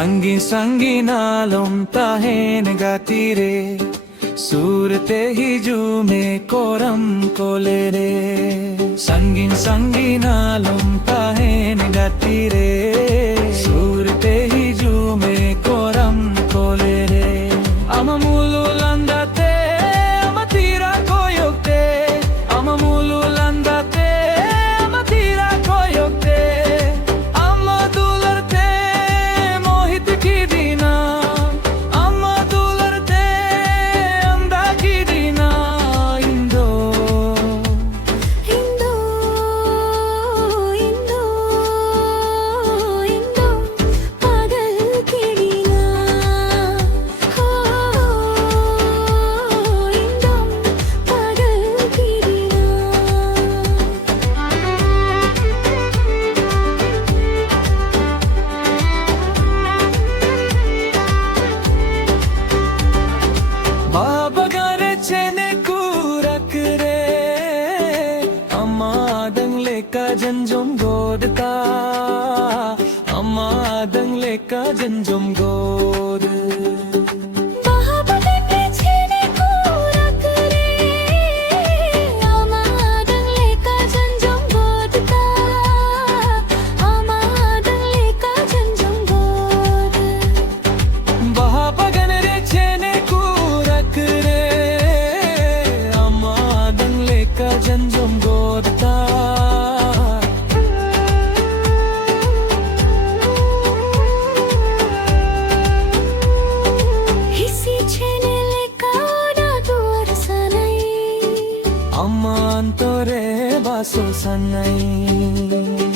Sanginalom tahen gatire Surte hijume koram kolere Sanginalom tahen gatire Surte hijume koram kolere Amamulu landate amatira koyokte Amamulu landate amatira koyokte Janjom godta amma dangle ka janjom god bahabagane chene ko rakre amma dangle ka janjom godta amma dangle ka janjom god bahabagane re chene ko rakre amma dangle ka janjom godta Amantore baso sanai